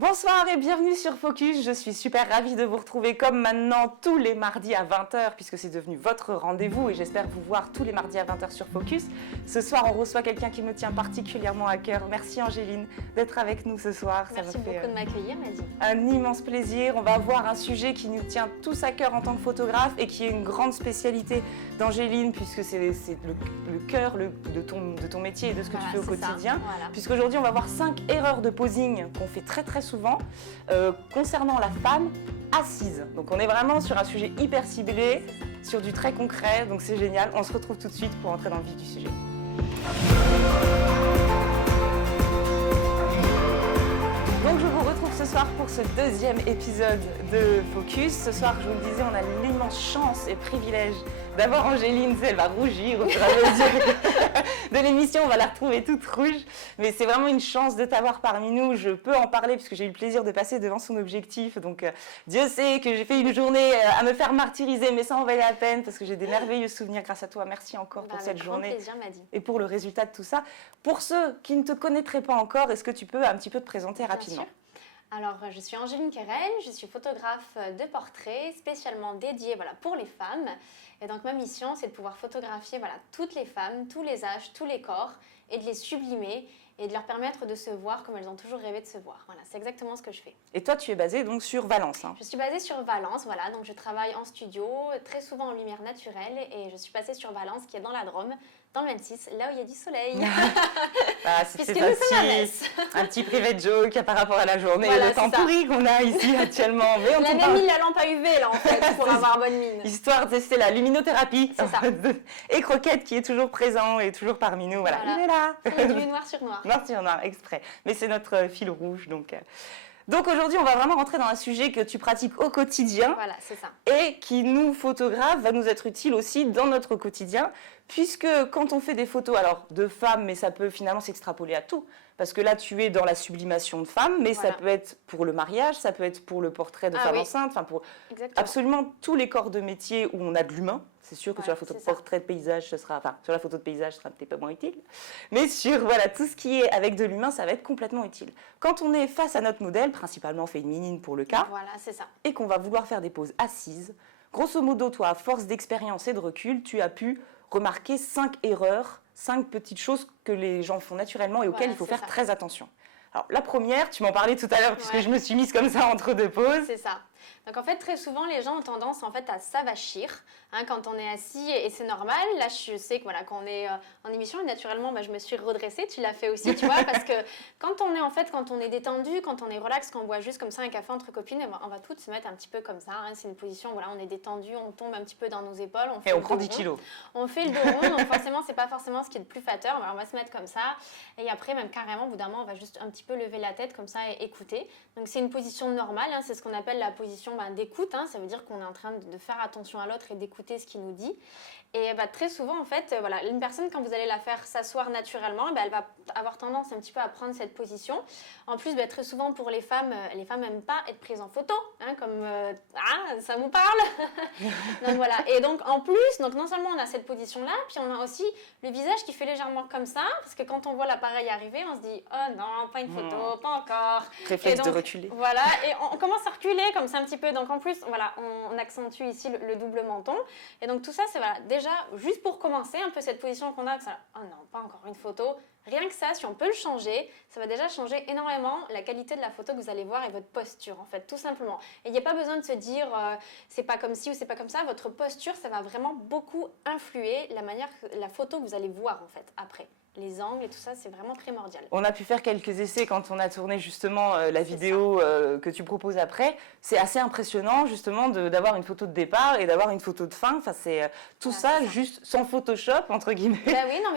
Bonsoir et bienvenue sur Focus. Je suis super ravie de vous retrouver comme maintenant tous les mardis à 20h puisque c'est devenu votre rendez-vous et j'espère vous voir tous les mardis à 20h sur Focus. Ce soir, on reçoit quelqu'un qui me tient particulièrement à cœur. Merci Angéline d'être avec nous ce soir. Merci beaucoup de m'accueillir, Maddy. Un immense plaisir. On va voir un sujet qui nous tient tous à cœur en tant que photographe et qui est une grande spécialité d'Angéline puisque c'est le cœur de ton métier et de ce que tu fais au quotidien. Voilà. Puisqu'aujourd'hui, on va voir 5 erreurs de posing qu'on fait très souvent concernant la femme assise. Donc on est vraiment sur un sujet hyper ciblé, sur du très concret, donc c'est génial. On se retrouve tout de suite pour entrer dans le vif du sujet. Donc je vous retrouve ce soir pour ce deuxième épisode de Focus. Ce soir, je vous le disais, on a l'immense chance et privilège d'avoir Angéline. Elle va rougir au fur et à mesure de l'émission, on va la retrouver toute rouge. Mais c'est vraiment une chance de t'avoir parmi nous. Je peux en parler puisque j'ai eu le plaisir de passer devant son objectif. Donc Dieu sait que j'ai fait une journée à me faire martyriser, mais ça en valait la peine parce que j'ai des merveilleux souvenirs grâce à toi. Merci encore pour cette journée Plaisir, Maddy. et pour le résultat de tout ça. Pour ceux qui ne te connaîtraient pas encore, est-ce que tu peux un petit peu te présenter rapidement ? Alors, je suis Angéline Querelle, je suis photographe de portrait spécialement dédiée pour les femmes. Et donc, ma mission, c'est de pouvoir photographier toutes les femmes, tous les âges, tous les corps et de les sublimer et de leur permettre de se voir comme elles ont toujours rêvé de se voir. Voilà, c'est exactement ce que je fais. Et toi, tu es basée donc sur Valence. Je suis basée sur Valence, donc je travaille en studio, très souvent en lumière naturelle et je suis passée sur Valence qui est dans la Drôme, dans le 26, là où il y a du soleil. C'est un petit privé joke par rapport à la journée et le temps pourri qu'on a ici actuellement. Mais on a même mis la lampe à UV là en fait pour avoir bonne mine. Histoire de tester la luminothérapie. C'est ça. Et Croquette qui est toujours présent et toujours parmi nous. Voilà. Il est là. Il est du noir sur noir. Noir sur noir, exprès. Mais c'est notre fil rouge donc. Donc aujourd'hui, on va vraiment rentrer dans un sujet que tu pratiques au quotidien. Voilà, c'est ça. Et qui nous, photographes, va nous être utile aussi dans notre quotidien. Puisque quand on fait des photos, alors de femmes, mais ça peut finalement s'extrapoler à tout. Parce que là, tu es dans la sublimation de femmes, mais ça peut être pour le mariage, ça peut être pour le portrait de femme enceinte, enfin pour absolument tous les corps de métier où on a de l'humain. C'est sûr que sur la photo de portrait de paysage, sur la photo de paysage, ce sera peut-être pas moins utile. Mais sur tout ce qui est avec de l'humain, ça va être complètement utile. Quand on est face à notre modèle, principalement féminine pour le cas, et qu'on va vouloir faire des poses assises, grosso modo, toi, à force d'expérience et de recul, tu as pu remarquer 5 erreurs, 5 petites choses que les gens font naturellement et auxquelles il faut faire très attention. Alors la première, tu m'en parlais tout à l'heure puisque je me suis mise comme ça entre deux pauses. C'est ça. Donc en fait, très souvent, les gens ont tendance à s'avachir quand on est assis et c'est normal. Là, je sais que quand on est en émission, naturellement, je me suis redressée. Tu l'as fait aussi, tu vois, parce que quand on est détendu, quand on est relax, quand on boit juste comme ça un café entre copines, on va toutes se mettre un petit peu comme ça. C'est une position, on est détendu, on tombe un petit peu dans nos épaules. On prend 10 kilos. On fait le dos rond, donc forcément, c'est pas forcément ce qui est le plus flatteur. Alors, on va se mettre comme ça et après, même carrément, au bout d'un moment, on va juste un petit peu lever la tête comme ça et écouter. Donc c'est une position normale, c'est ce qu'on appelle la position d'écoute, ça veut dire qu'on est en train de faire attention à l'autre et d'écouter ce qu'il nous dit. Et très souvent, en fait, une personne, quand vous allez la faire s'asseoir naturellement, elle va avoir tendance un petit peu à prendre cette position. En plus, très souvent pour les femmes n'aiment pas être prises en photo, comme ça vous parle. Donc voilà. Et donc en plus, non seulement on a cette position-là, puis on a aussi le visage qui fait légèrement comme ça, parce que quand on voit l'appareil arriver, on se dit oh non, pas une photo, pas encore. Réflexe de reculer. Voilà. Et on commence à reculer comme ça un petit peu. Donc en plus, on accentue ici le double menton. Et donc tout ça, c'est déjà, juste pour commencer, un peu cette position qu'on a, oh non, pas encore une photo. Rien que ça, si on peut le changer, ça va déjà changer énormément la qualité de la photo que vous allez voir et votre posture, en fait, tout simplement. Et il n'y a pas besoin de se dire c'est pas comme ci ou c'est pas comme ça. Votre posture, ça va vraiment beaucoup influer la photo que vous allez voir, en fait, après. Les angles et tout ça, c'est vraiment primordial. On a pu faire quelques essais quand on a tourné justement la vidéo que tu proposes après. C'est assez impressionnant justement d'avoir une photo de départ et d'avoir une photo de fin. Enfin, c'est tout ça juste sans Photoshop, entre guillemets,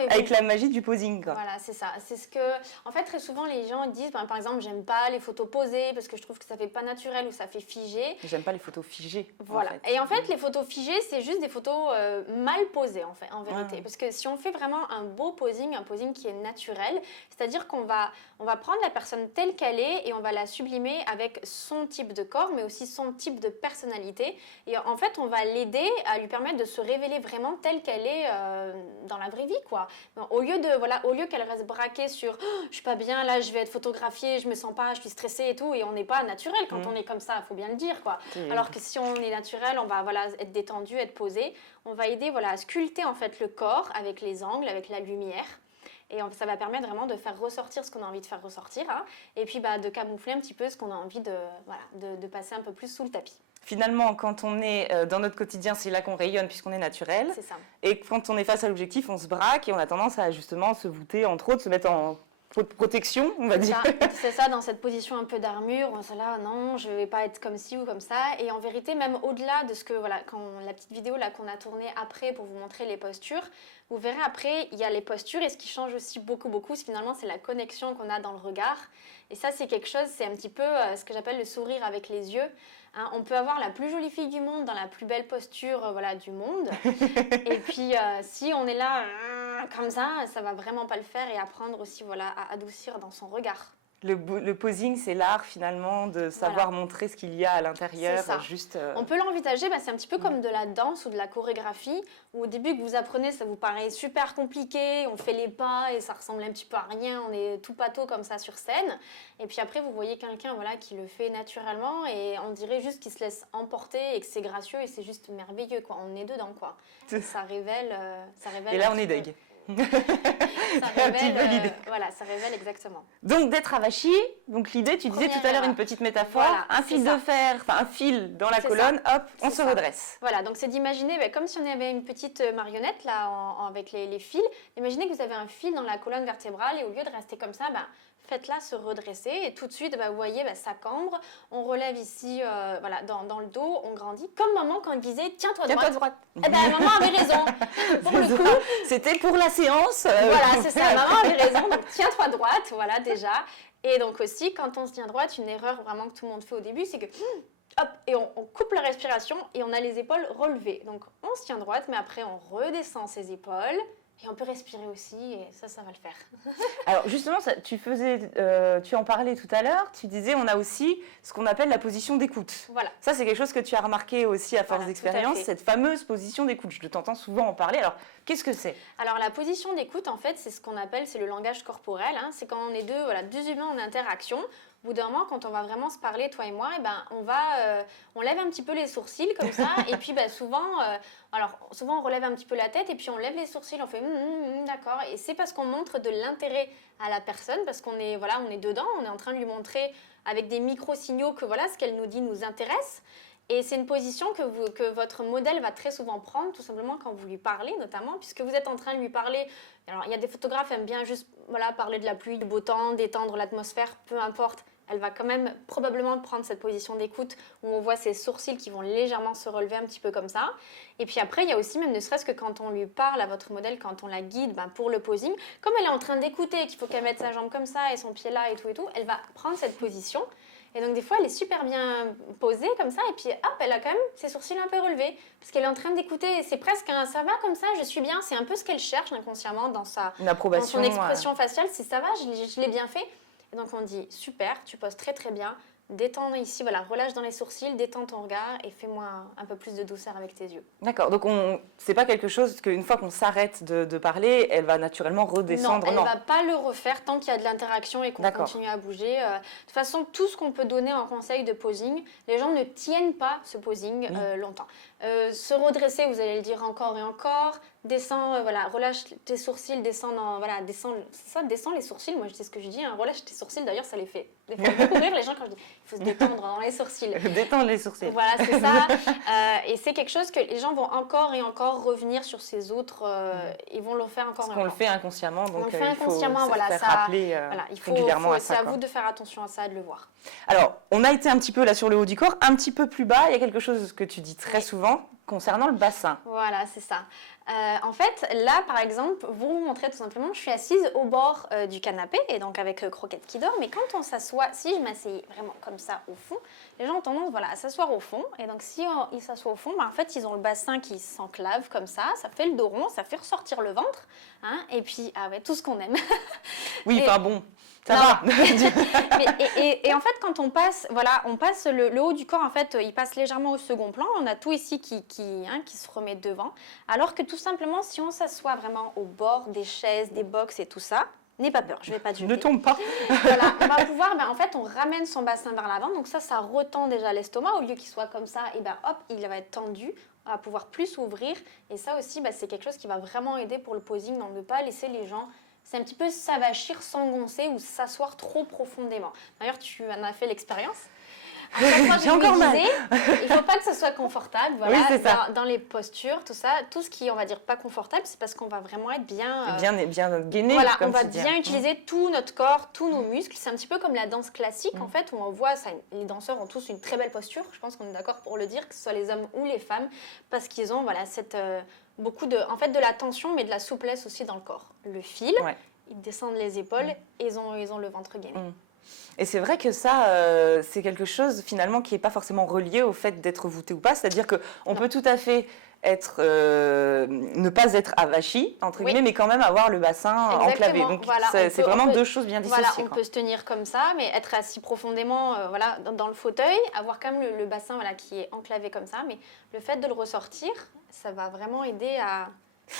avec la magie du posing. Quoi. Voilà, c'est ça. C'est ce que, en fait, très souvent les gens disent, par exemple, j'aime pas les photos posées parce que je trouve que ça fait pas naturel ou ça fait figé. J'aime pas les photos figées. Voilà. En fait. Et en fait, les photos figées, c'est juste des photos mal posées en vérité. Parce que si on fait vraiment un beau posing, un posing qui est naturel, c'est-à-dire qu'on va prendre la personne telle qu'elle est et on va la sublimer avec son type de corps, mais aussi son type de personnalité. Et en fait, on va l'aider à lui permettre de se révéler vraiment telle qu'elle est dans la vraie vie, quoi. Au lieu qu'elle reste braquée sur oh, je suis pas bien, là, je vais être photographiée, je me sens pas, je suis stressée et tout, et on n'est pas naturel quand on est comme ça, il faut bien le dire, quoi. Alors que si on est naturel, on va être détendu, être posé. On va aider à sculpter en fait le corps avec les angles, avec la lumière. Et ça va permettre vraiment de faire ressortir ce qu'on a envie de faire ressortir, hein, et puis de camoufler un petit peu ce qu'on a envie de passer un peu plus sous le tapis. Finalement, quand on est dans notre quotidien, c'est là qu'on rayonne puisqu'on est naturel. C'est ça. Et quand on est face à l'objectif, on se braque et on a tendance à justement se voûter, entre autres, se mettre en protection, on va dire. C'est ça, dans cette position un peu d'armure, on se dit là, non, je ne vais pas être comme ci ou comme ça. Et en vérité, même au-delà de ce que, quand la petite vidéo là qu'on a tournée après pour vous montrer les postures, vous verrez après, il y a les postures et ce qui change aussi beaucoup, finalement, c'est la connexion qu'on a dans le regard. Et ça, c'est quelque chose, c'est un petit peu ce que j'appelle le sourire avec les yeux. Hein, on peut avoir la plus jolie fille du monde dans la plus belle posture du monde. Et puis, si on est là comme ça va vraiment pas le faire et apprendre aussi à adoucir dans son regard. Le posing, c'est l'art finalement de savoir montrer ce qu'il y a à l'intérieur. On peut l'envisager, c'est un petit peu comme de la danse ou de la chorégraphie, où au début que vous apprenez, ça vous paraît super compliqué, on fait les pas et ça ressemble un petit peu à rien, on est tout pâteau comme ça sur scène. Et puis après, vous voyez quelqu'un qui le fait naturellement et on dirait juste qu'il se laisse emporter et que c'est gracieux et c'est juste merveilleux, quoi. On est dedans, quoi. Ça révèle. Et là, on est deg. Ça révèle, ça révèle exactement. Donc d'être avachi, donc l'idée, tu disais tout à l'heure une petite métaphore, un fil de fer, un fil dans la colonne, hop, on se redresse. Voilà, donc c'est d'imaginer, comme si on avait une petite marionnette là avec les fils, imaginez que vous avez un fil dans la colonne vertébrale et au lieu de rester comme ça, faites-la se redresser et tout de suite, vous voyez, ça cambre, on relève ici, dans le dos, on grandit. Comme maman quand elle disait, tiens-toi droite. Eh ben, maman avait raison. Pour le coup, c'était pour la séance. Voilà, c'est ça, maman avait raison, donc tiens-toi droite, voilà déjà. Et donc aussi, quand on se tient droite, une erreur vraiment que tout le monde fait au début, c'est que, hop, et on coupe la respiration et on a les épaules relevées. Donc on se tient droite, mais après on redescend ses épaules. Et on peut respirer aussi, et ça va le faire. Alors justement, tu en parlais tout à l'heure, tu disais on a aussi ce qu'on appelle la position d'écoute. Voilà. Ça, c'est quelque chose que tu as remarqué aussi à force d'expérience, cette fameuse position d'écoute. Je t'entends souvent en parler. Alors, qu'est-ce que c'est ? Alors la position d'écoute, en fait, c'est ce qu'on appelle, c'est le langage corporel. Hein. C'est quand on est deux humains en interaction. Au bout d'un moment, quand on va vraiment se parler, toi et moi, on lève un petit peu les sourcils comme ça. Et puis souvent, on relève un petit peu la tête et puis on lève les sourcils, on fait d'accord. Et c'est parce qu'on montre de l'intérêt à la personne, parce qu'on est, on est dedans, on est en train de lui montrer avec des micro-signaux que ce qu'elle nous dit nous intéresse. Et c'est une position que votre modèle va très souvent prendre, tout simplement quand vous lui parlez, notamment, puisque vous êtes en train de lui parler. Alors, il y a des photographes qui aiment bien juste parler de la pluie, du beau temps, détendre l'atmosphère, peu importe. Elle va quand même probablement prendre cette position d'écoute où on voit ses sourcils qui vont légèrement se relever un petit peu comme ça. Et puis après, il y a aussi, même ne serait-ce que quand on lui parle à votre modèle, quand on la guide pour le posing, comme elle est en train d'écouter, qu'il faut qu'elle mette sa jambe comme ça et son pied là et tout, elle va prendre cette position. Et donc des fois, elle est super bien posée comme ça et puis hop, elle a quand même ses sourcils un peu relevés parce qu'elle est en train d'écouter. C'est presque un « ça va comme ça, je suis bien ». C'est un peu ce qu'elle cherche inconsciemment dans son expression faciale. C'est « ça va, je l'ai bien fait ». Et donc on dit super, tu poses très très bien, détends ici, relâche dans les sourcils, détends ton regard et fais-moi un peu plus de douceur avec tes yeux. D'accord, donc c'est pas quelque chose qu'une fois qu'on s'arrête de parler, elle va naturellement redescendre. Non, elle ne va pas le refaire tant qu'il y a de l'interaction et qu'on continue à bouger. De toute façon, tout ce qu'on peut donner en conseil de posing, les gens ne tiennent pas ce posing longtemps. Se redresser, vous allez le dire encore et encore. Descends, relâche tes sourcils, descends les sourcils. Moi, c'est ce que je dis, relâche tes sourcils. D'ailleurs, ça les fait beaucoup rire les gens quand je dis il faut se détendre dans les sourcils. Détendre les sourcils. Voilà, c'est ça. Et c'est quelque chose que les gens vont encore et encore revenir sur ces autres. Ils vont le faire encore. Parce qu'on le fait inconsciemment, donc il faut se faire rappeler régulièrement à ça. C'est à vous de faire attention à ça, de le voir. Alors, on a été un petit peu là sur le haut du corps, un petit peu plus bas. Il y a quelque chose que tu dis très souvent. concernant le bassin. Voilà, c'est ça. En fait, là, par exemple, vous montrez tout simplement, je suis assise au bord du canapé, et donc avec Croquette qui dort, mais quand on s'assoit, si je m'asseyais vraiment comme ça au fond, les gens ont tendance voilà, à s'asseoir au fond, et donc si ils s'assoient au fond, en fait, ils ont le bassin qui s'enclave comme ça fait le dos rond, ça fait ressortir le ventre, hein, et puis, ah ouais, tout ce qu'on aime. Oui, enfin bon... Ça va. Et en fait, quand on passe le haut du corps, en fait, il passe légèrement au second plan. On a tout ici qui se remet devant. Alors que tout simplement, si on s'assoit vraiment au bord des chaises, des box et tout ça, n'aie pas peur, je ne vais pas te jeter. Ne tombe pas. Voilà, on va pouvoir, en fait, on ramène son bassin vers l'avant. Donc ça retend déjà l'estomac. Au lieu qu'il soit comme ça, et hop, il va être tendu. On va pouvoir plus s'ouvrir. Et ça aussi, c'est quelque chose qui va vraiment aider pour le posing. Donc, ne pas laisser les gens... C'est un petit peu s'avachir, s'engoncer ou s'asseoir trop profondément. D'ailleurs, tu en as fait l'expérience. J'ai encore mal. Il ne faut pas que ce soit confortable. Voilà, oui, c'est ça. Dans les postures, tout ça, tout ce qui est, on va dire, pas confortable, c'est parce qu'on va vraiment être bien... bien gainé, voilà, comme on va tu dis. bien utiliser tout notre corps, tous nos muscles. C'est un petit peu comme la danse classique, en fait, où on voit, les danseurs ont tous une très belle posture. Je pense qu'on est d'accord pour le dire, que ce soit les hommes ou les femmes, parce qu'ils ont cette... beaucoup de la tension, mais de la souplesse aussi dans le corps. Le fil, ils descendent les épaules et ils ont le ventre gainé. Et c'est vrai que ça, c'est quelque chose finalement qui n'est pas forcément relié au fait d'être voûté ou pas. C'est-à-dire qu'on peut tout à fait ne pas être avachi, entre guillemets, mais quand même avoir le bassin enclavé. Donc voilà, c'est vraiment deux choses bien dissociées. Voilà, on peut se tenir comme ça, mais être assis profondément dans le fauteuil, avoir quand même le bassin qui est enclavé comme ça. Mais le fait de le ressortir, ça va vraiment aider à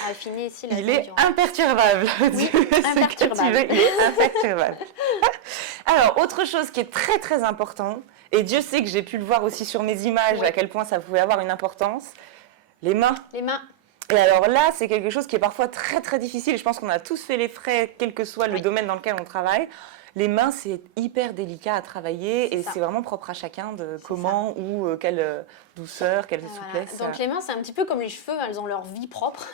affiner ici la Il est imperturbable. Oui, imperturbable. Il est imperturbable. Alors, autre chose qui est très très important, et Dieu sait que j'ai pu le voir aussi sur mes images, à quel point ça pouvait avoir une importance, les mains. Les mains. Et alors là, c'est quelque chose qui est parfois très très difficile, et je pense qu'on a tous fait les frais, quel que soit le domaine dans lequel on travaille. Les mains, c'est hyper délicat à travailler et c'est vraiment propre à chacun de comment ou quelle douceur, quelle souplesse. Donc les mains, c'est un petit peu comme les cheveux, elles ont leur vie propre.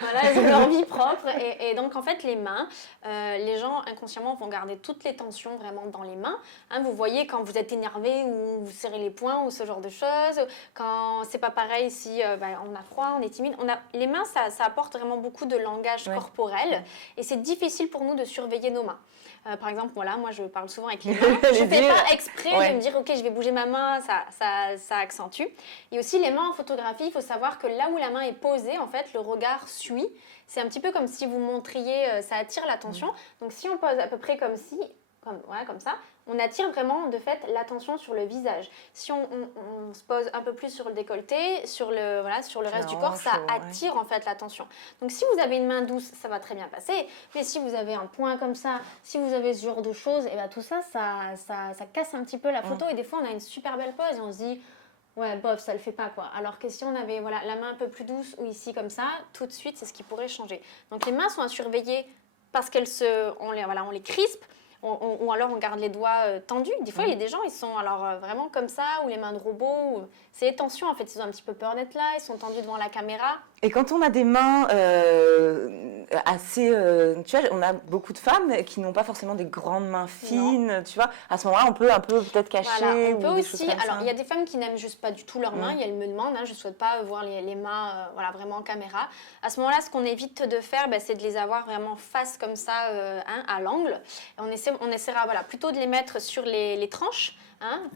Voilà, elles ont leur vie propre. Et donc en fait, les mains, les gens inconsciemment vont garder toutes les tensions vraiment dans les mains. Hein, vous voyez quand vous êtes énervé ou vous serrez les poings ou ce genre de choses. Quand c'est pas pareil si on a froid, on est timide. Les mains, ça apporte vraiment beaucoup de langage corporel et c'est difficile pour nous de surveiller nos mains. Par exemple, voilà, moi je parle souvent avec les mains. Je ne fais pas exprès de me dire ok, je vais bouger ma main, ça accentue. Et aussi les mains en photographie, il faut savoir que là où la main est posée, en fait, le regard suit. C'est un petit peu comme si vous montriez, ça attire l'attention. Donc si on pose à peu près comme ça, on attire vraiment de fait l'attention sur le visage. Si on se pose un peu plus sur le décolleté, sur le reste du corps, ça attire en fait l'attention. Donc si vous avez une main douce, ça va très bien passer. Mais si vous avez un point comme ça, si vous avez ce genre de choses, et tout ça casse un petit peu la photo. Et des fois on a une super belle pose et on se dit ouais bof, ça le fait pas quoi. Alors que si on avait la main un peu plus douce ou ici comme ça, tout de suite c'est ce qui pourrait changer. Donc les mains sont à surveiller parce on les crispe. Ou alors on garde les doigts tendus. Des fois, il y a des gens, ils sont vraiment comme ça, ou les mains de robot. C'est les tensions, en fait. Ils ont un petit peu peur d'être là, ils sont tendus devant la caméra. Et quand on a des mains assez... tu vois, on a beaucoup de femmes qui n'ont pas forcément des grandes mains fines, tu vois. À ce moment-là, on peut un peu peut-être cacher. Voilà, on peut des aussi... choses comme Alors, ça. il y a des femmes qui n'aiment juste pas du tout leurs mains. Elles me demandent, je ne souhaite pas voir les mains vraiment en caméra. À ce moment-là, ce qu'on évite de faire, c'est de les avoir vraiment face comme ça, à l'angle. On essaiera plutôt de les mettre sur les tranches,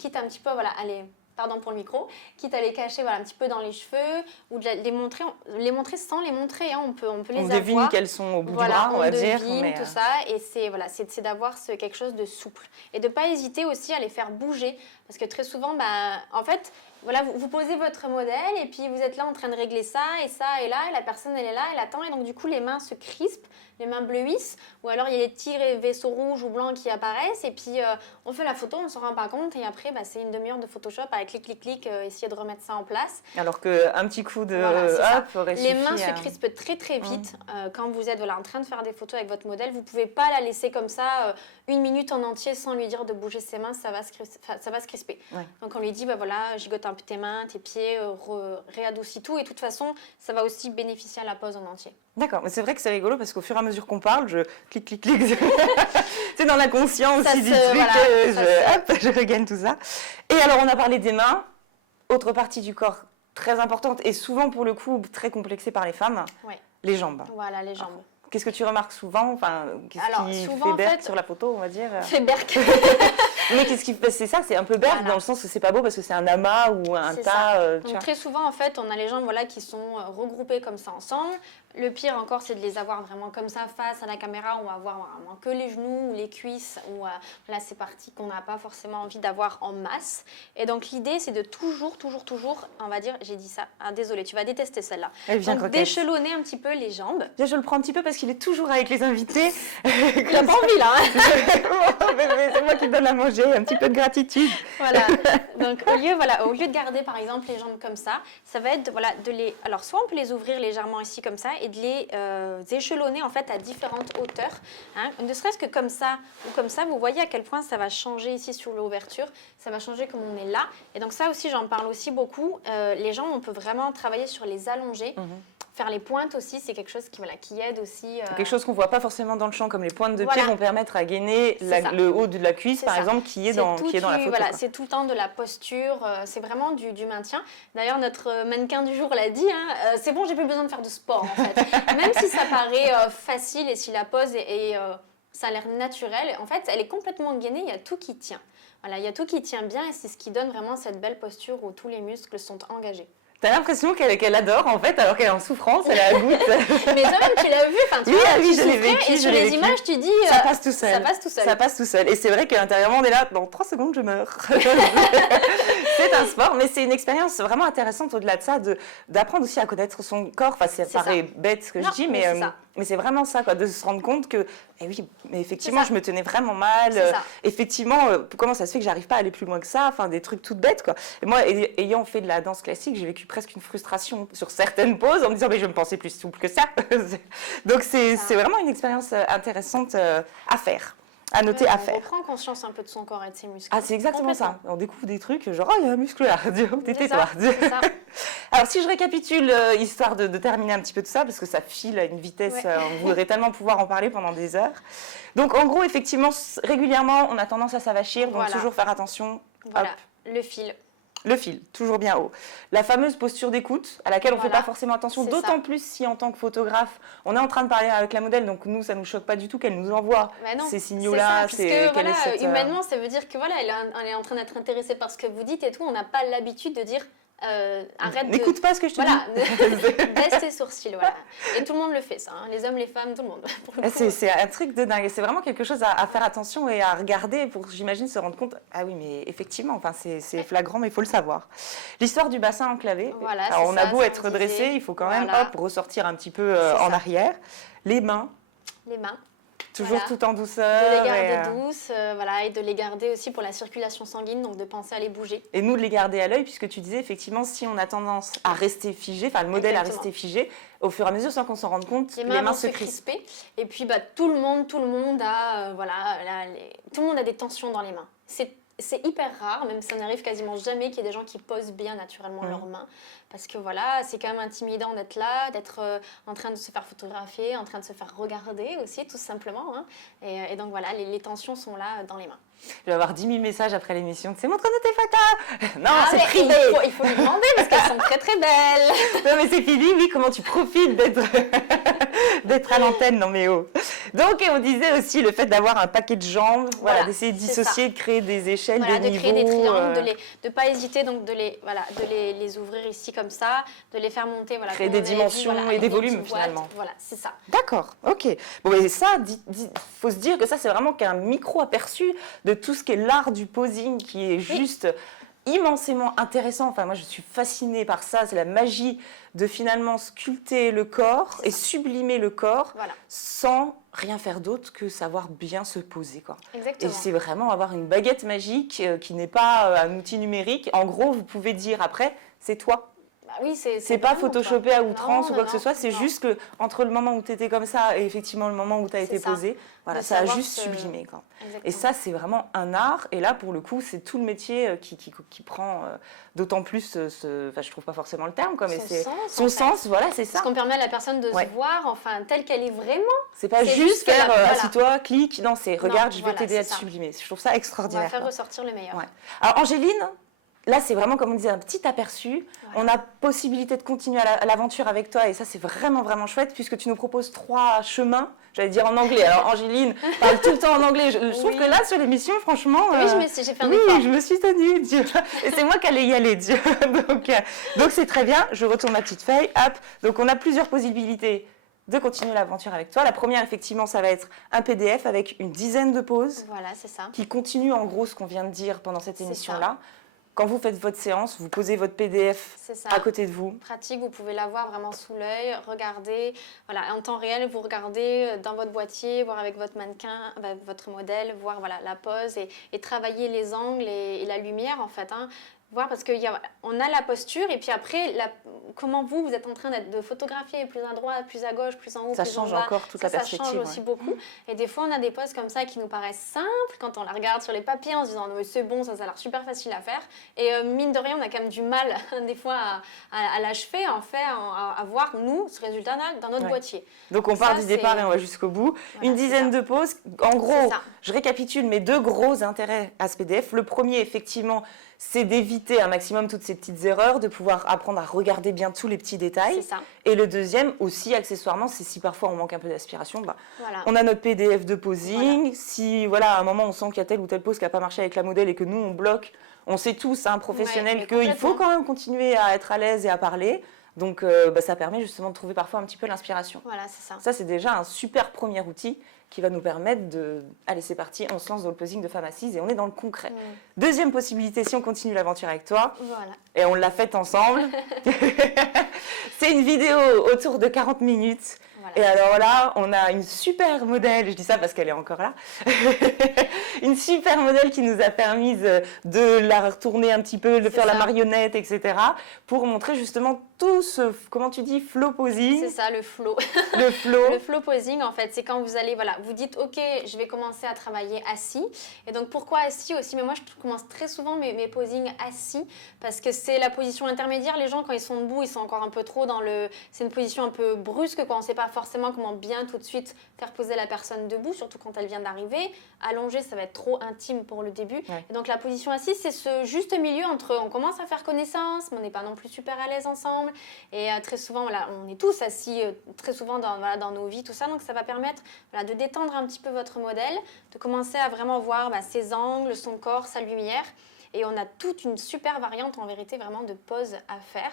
quitte un petit peu aller... Pardon pour le micro, quitte à les cacher un petit peu dans les cheveux ou de les montrer sans les montrer. On peut les avoir. On devine qu'elles sont au bout du bras, on va dire. On devine tout ça et c'est d'avoir quelque chose de souple. Et de ne pas hésiter aussi à les faire bouger parce que très souvent, en fait, vous posez votre modèle et puis vous êtes là en train de régler ça et là et la personne elle est là, elle attend et donc du coup les mains se crispent, les mains bleuissent ou alors il y a les petits vaisseaux rouges ou blancs qui apparaissent et puis on fait la photo, on ne s'en rend pas compte et après c'est une demi-heure de Photoshop avec clic, essayer de remettre ça en place. Alors qu'un petit coup de aurait suffi. Les mains se crispent très très vite quand vous êtes en train de faire des photos avec votre modèle. Vous ne pouvez pas la laisser comme ça 1 minute en entier sans lui dire de bouger ses mains, ça va se crisper. Ouais. Donc on lui dit gigote un peu tes mains, tes pieds, réadoucis tout et de toute façon ça va aussi bénéficier à la pose en entier. D'accord, mais c'est vrai que c'est rigolo parce qu'au fur et à mesure qu'on parle, je clic. C'est dans la conscience aussi du truc, je regagne tout ça. Et alors on a parlé des mains, autre partie du corps très importante et souvent, pour le coup, très complexée par les femmes, Ouais. les jambes. Voilà, les jambes. Qu'est-ce que tu remarques souvent? Enfin, qu'est-ce Alors, qui souvent, fait en berk fait, sur la photo, on va dire? Fait berk. Mais qu'est-ce qui fait? C'est ça, c'est un peu berk Voilà. dans le sens que c'est pas beau parce que c'est un amas ou un C'est tas. ça. Tu Donc vois. très souvent, en fait, on a les jambes voilà, qui sont regroupées comme ça ensemble. Le pire encore, c'est de les avoir vraiment comme ça face à la caméra. On va voir vraiment que les genoux ou les cuisses. Ou là, c'est parti qu'on n'a pas forcément envie d'avoir en masse. Et donc l'idée, c'est de toujours, on va dire, j'ai dit ça. Ah, désolée, tu vas détester celle-là. Elle vient Donc coquette. d'échelonner un petit peu les jambes. Viens, je le prends un petit peu parce qu'il est toujours avec les invités. Il n'a pas envie là. Hein. C'est moi qui donne à manger, un petit peu de gratitude. Voilà. Donc au lieu de garder par exemple les jambes comme ça va être voilà, de les. Alors soit on peut les ouvrir légèrement ici comme ça et de les échelonner en fait à différentes hauteurs. Hein. Ne serait-ce que comme ça ou comme ça, vous voyez à quel point ça va changer ici sur l'ouverture. Ça va changer comme on est là. Et donc ça aussi, j'en parle aussi beaucoup. Les jambes, on peut vraiment travailler sur les allonger. Faire les pointes aussi, c'est quelque chose qui aide aussi. Quelque chose qu'on ne voit pas forcément dans le champ, comme les pointes de Voilà. pied vont permettre à gainer le haut de la cuisse, C'est par ça. exemple, qui est dans la photo. Voilà, c'est tout le temps de la posture, c'est vraiment du maintien. D'ailleurs, notre mannequin du jour l'a dit, hein, c'est bon, j'ai plus besoin de faire de sport en fait. Même si ça paraît facile et si la pose ça a l'air naturel, en fait, elle est complètement gainée, il y a tout qui tient. Voilà, il y a tout qui tient bien et c'est ce qui donne vraiment cette belle posture où tous les muscles sont engagés. T'as l'impression qu'elle adore en fait, alors qu'elle est en souffrance, elle a la goutte. Mais toi-même, tu l'as vu, tu vois, oui, tu je l'ai souffrais, vécu. et sur les images, tu dis... ça passe tout seul. Ça passe tout seul. Ça passe tout seul. Et c'est vrai qu'intérieurement, on est là, dans 3 secondes, je meurs. C'est un sport, mais c'est une expérience vraiment intéressante au-delà de ça, d'apprendre aussi à connaître son corps. Enfin, ça paraît bête ce que je dis, mais c'est vraiment ça, quoi, de se rendre compte que, oui, mais effectivement, je me tenais vraiment mal. Effectivement, comment ça se fait que j'arrive pas à aller plus loin que ça? Enfin, des trucs toutes bêtes, quoi. Et moi, ayant fait de la danse classique, j'ai vécu presque une frustration sur certaines poses en me disant, mais je me pensais plus souple que ça. Donc, c'est vraiment une expérience intéressante à faire. À noter, à faire. On reprend conscience un peu de son corps et de ses muscles. Ah, c'est exactement ça. On découvre des trucs, genre, oh, il y a un muscle là, tais-toi. Alors, si je récapitule, histoire de terminer un petit peu tout ça, parce que ça file à une vitesse, on voudrait tellement pouvoir en parler pendant des heures. Donc, en gros, effectivement, régulièrement, on a tendance à s'avachir, donc toujours faire attention. Voilà, hop. le fil. Le fil, toujours bien haut. La fameuse posture d'écoute, à laquelle on ne fait pas forcément attention, d'autant plus si en tant que photographe, on est en train de parler avec la modèle, donc nous, ça ne nous choque pas du tout qu'elle nous envoie ces signaux-là. Humainement, ça veut dire que voilà, elle est en train d'être intéressée par ce que vous dites et tout. On n'a pas l'habitude de dire arrête n'écoute pas ce que je te dis. Baisse tes sourcils, voilà. Et tout le monde le fait, ça. Hein. Les hommes, les femmes, tout le monde. C'est un truc de dingue. C'est vraiment quelque chose à faire attention et à regarder pour, j'imagine, se rendre compte. Ah oui, mais effectivement, enfin, c'est flagrant, mais il faut le savoir. L'histoire du bassin enclavé. Voilà, alors, on a beau être dressé, il faut quand même ressortir un petit peu en arrière. Les mains. Les mains. Toujours tout en douceur. De les garder douces, et de les garder aussi pour la circulation sanguine, donc de penser à les bouger. Et nous, de les garder à l'œil, puisque tu disais, effectivement, si on a tendance à rester figé, enfin le modèle à rester figé, au fur et à mesure, sans qu'on s'en rende compte, les mains se crispent. Et puis, tout le monde a, tout le monde a des tensions dans les mains. C'est hyper rare, même ça n'arrive quasiment jamais qu'il y ait des gens qui posent bien naturellement leurs mains. Parce que c'est quand même intimidant d'être là, d'être en train de se faire photographier, en train de se faire regarder aussi, tout simplement. Hein. Et donc voilà, les tensions sont là dans les mains. Je vais avoir 10 000 messages après l'émission. C'est montre-nous tes photos. Non, c'est privé. Il faut lui demander parce qu'elles sont très très belles. Non mais c'est fini, oui, comment tu profites d'être à l'antenne, non mais oh. Donc on disait aussi le fait d'avoir un paquet de jambes, d'essayer de dissocier, de créer des échelles, des niveaux. De créer des triangles, de ne pas hésiter donc de les ouvrir ici comme ça, de les faire monter. Créer des dimensions et des volumes finalement. Voilà, c'est ça. D'accord, ok. Bon mais ça, faut se dire que ça c'est vraiment qu'un micro-aperçu de tout ce qui est l'art du posing qui est juste immensément intéressant. Enfin, moi, je suis fascinée par ça. C'est la magie de finalement sculpter le corps et sublimer le corps sans rien faire d'autre que savoir bien se poser, quoi. Exactement. Et c'est vraiment avoir une baguette magique qui n'est pas un outil numérique. En gros, vous pouvez dire après, c'est toi. Oui, c'est pas photoshopé à outrance ou quoi que ce soit, c'est juste que entre le moment où tu étais comme ça et effectivement le moment où tu as été posé, ça a juste sublimé. Quoi. Et ça, c'est vraiment un art. Et là, pour le coup, c'est tout le métier qui prend d'autant plus, je trouve pas forcément le terme, mais c'est son sens, voilà, c'est ça. Parce qu'on permet à la personne de se voir, telle qu'elle est vraiment. C'est pas juste faire assis-toi, clique, non, c'est regarde, je vais t'aider à te sublimer. Je trouve ça extraordinaire. On va faire ressortir le meilleur. Alors, Angéline, là, c'est vraiment, comme on disait, un petit aperçu. On a possibilité de continuer à l'aventure avec toi et ça, c'est vraiment, vraiment chouette puisque tu nous proposes 3 chemins. J'allais dire en anglais. Alors, Angéline parle tout le temps en anglais. Je trouve que là, sur l'émission, franchement... Oui, j'ai fait un effort. Oui, je me suis tenue, Dieu. Et c'est moi qui allais y aller, Dieu. Donc, c'est très bien. Je retourne ma petite feuille. Hop. Donc, on a plusieurs possibilités de continuer l'aventure avec toi. La première, effectivement, ça va être un PDF avec une dizaine de poses. Voilà, c'est ça. Qui continue, en gros, ce qu'on vient de dire pendant cette émission-là. Quand vous faites votre séance, vous posez votre PDF à côté de vous. Pratique, vous pouvez l'avoir vraiment sous l'œil, regarder, voilà, en temps réel, vous regardez dans votre boîtier, voir avec votre mannequin, votre modèle, voir voilà, la pose et travailler les angles et la lumière en fait. Hein. Voir parce qu'on a la posture et puis après, comment vous êtes en train de photographier plus à droite, plus à gauche, plus en haut, ça plus en bas. Ça change encore toute la perspective. Ça change aussi beaucoup. Et des fois, on a des poses comme ça qui nous paraissent simples quand on la regarde sur les papiers en se disant « c'est bon, ça a l'air super facile à faire ». Et mine de rien, on a quand même du mal des fois à l'achever, en fait, à voir, nous, ce résultat dans notre boîtier. Donc, on part du départ et on va jusqu'au bout. Voilà, une dizaine de poses. En gros, je récapitule mes 2 gros intérêts à ce PDF. Le premier, effectivement, c'est d'éviter un maximum toutes ces petites erreurs, de pouvoir apprendre à regarder bien tous les petits détails. C'est ça. Et le deuxième, aussi accessoirement, c'est si parfois on manque un peu d'aspiration, on a notre PDF de posing. Voilà. Si à un moment on sent qu'il y a telle ou telle pose qui n'a pas marché avec la modèle et que nous on bloque, on sait tous, professionnels, qu'il faut quand même continuer à être à l'aise et à parler. Donc ça permet justement de trouver parfois un petit peu l'inspiration. Voilà, c'est ça. Ça, c'est déjà un super premier outil qui va nous permettre de... Allez, c'est parti, on se lance dans le posing de femme assise et on est dans le concret. Deuxième possibilité, si on continue l'aventure avec toi, et on l'a faite ensemble, c'est une vidéo autour de 40 minutes. Voilà. Et alors là, on a une super modèle, je dis ça parce qu'elle est encore là, une super modèle qui nous a permis de la retourner un petit peu, de faire la marionnette, etc. pour montrer justement tout ce, comment tu dis, flow posing. C'est ça, le flow. Le flow. Le flow posing, en fait, c'est quand vous allez, vous dites, ok, je vais commencer à travailler assis. Et donc, pourquoi assis aussi? Mais moi, je commence très souvent mes posings assis parce que c'est la position intermédiaire. Les gens, quand ils sont debout, ils sont encore un peu trop dans le... C'est une position un peu brusque, quand on ne sait pas forcément comment bien tout de suite faire poser la personne debout, surtout quand elle vient d'arriver. Allongée, ça va être trop intime pour le début. Ouais. Et donc, la position assise, c'est ce juste milieu entre on commence à faire connaissance, mais on n'est pas non plus super à l'aise ensemble. Et très souvent, on est tous assis très souvent dans nos vies, tout ça. Donc, ça va permettre de détendre un petit peu votre modèle, de commencer à vraiment voir ses angles, son corps, sa lumière. Et on a toute une super variante, en vérité, vraiment de poses à faire.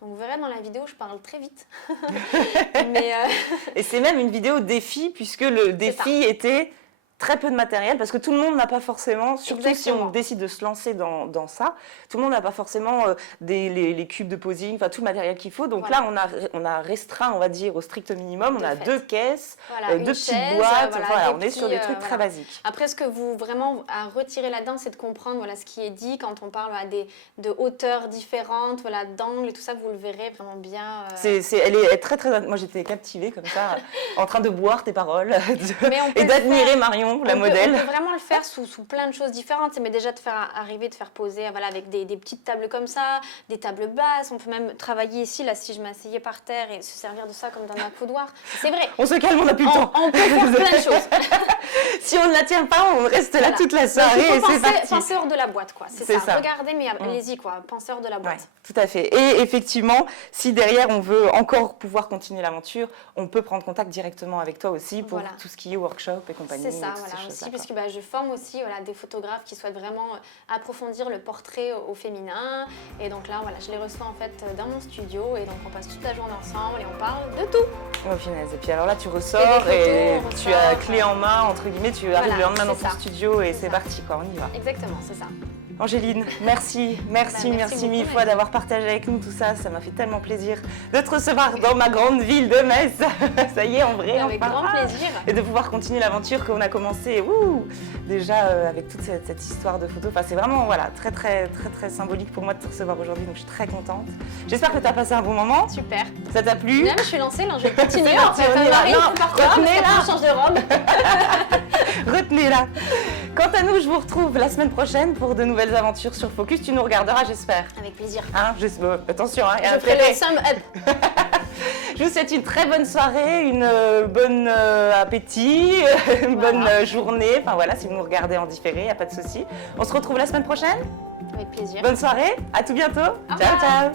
Donc, vous verrez dans la vidéo, je parle très vite. Et c'est même une vidéo défi, puisque le défi était très peu de matériel, parce que tout le monde n'a pas forcément, surtout si on décide de se lancer dans ça, tout le monde n'a pas forcément les cubes de posing, enfin tout le matériel qu'il faut. Donc là, on a restreint, on va dire, au strict minimum. On a 2 caisses, 2 petites boîtes, on est sur des trucs très basiques. Après, ce que vous vraiment à retirer là-dedans, c'est de comprendre ce qui est dit quand on parle de hauteurs différentes, d'angles et tout ça, vous le verrez vraiment bien. Elle est très, très... Moi, j'étais captivée comme ça, en train de boire tes paroles et d'admirer Marion. La modèle. On peut vraiment le faire sous plein de choses différentes. Mais déjà de faire poser avec des petites tables comme ça, des tables basses. On peut même travailler ici, là, si je m'asseyais par terre et se servir de ça comme d'un accoudoir. C'est vrai. On se calme, on n'a plus le temps. On peut faire plein de choses. Si on ne la tient pas, on reste là toute la soirée et c'est parti. Pensez hors de la boîte, quoi. C'est ça. Regardez, mais allez-y, quoi. Pensez hors de la boîte. Ouais, tout à fait. Et effectivement, si derrière on veut encore pouvoir continuer l'aventure, on peut prendre contact directement avec toi aussi pour tout ce qui est workshop et compagnie. C'est ça, aussi, parce que je forme aussi des photographes qui souhaitent vraiment approfondir le portrait au féminin. Et donc là, je les reçois en fait dans mon studio et donc on passe toute la journée ensemble et on parle de tout. Oh punaise, et puis alors là tu ressors et tu as clé en main, entre guillemets, tu arrives le lendemain dans ton studio et c'est parti, quoi, on y va. Exactement, c'est ça. Angéline, merci mille fois d'avoir partagé avec nous tout ça. Ça m'a fait tellement plaisir de te recevoir dans ma grande ville de Metz. Ça y est, en vrai. Avec grand plaisir. Et de pouvoir continuer l'aventure qu'on a commencé déjà avec toute cette histoire de photos. Enfin, c'est vraiment très, très, très, très symbolique pour moi de te recevoir aujourd'hui. Donc, je suis très contente. J'espère que tu as passé un bon moment. Super. Ça t'a plu? Là, je suis lancée. Là, je vais continuer. En fait, retenez-la. Je change de robe. Retenez-la. Quant à nous, je vous retrouve la semaine prochaine pour de nouvelles aventures sur Focus. Tu nous regarderas, j'espère. Avec plaisir. Attention, je ferai le sum up. Je vous souhaite une très bonne soirée, une bonne appétit, une bonne journée. Enfin voilà, si vous nous regardez en différé, il n'y a pas de souci. On se retrouve la semaine prochaine. Avec plaisir. Bonne soirée, à tout bientôt. Au Ciao, revoir. ciao.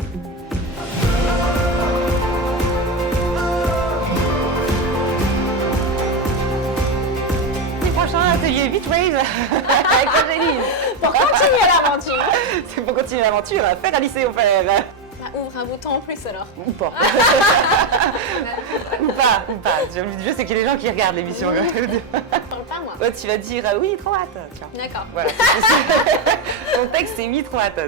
Prochain atelier Vite Wave avec Angéline. Pour continuer l'aventure. C'est pour continuer l'aventure, faire Alice et au faire. Bah, ouvre un bouton en plus alors. Ou pas. ou pas. Je sais qu'il y a des gens qui regardent l'émission. Je parle pas moi. Ouais, tu vas dire oui, trop hâte. Tiens. D'accord. Voilà. Ton texte, c'est oui, trop hâte.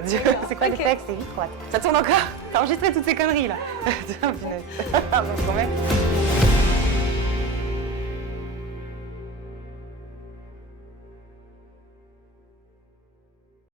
C'est quoi le Ok. texte? C'est oui, trop hâte. Ça tourne encore? T'as enregistré toutes ces conneries là? Punaise. Bon, quand même.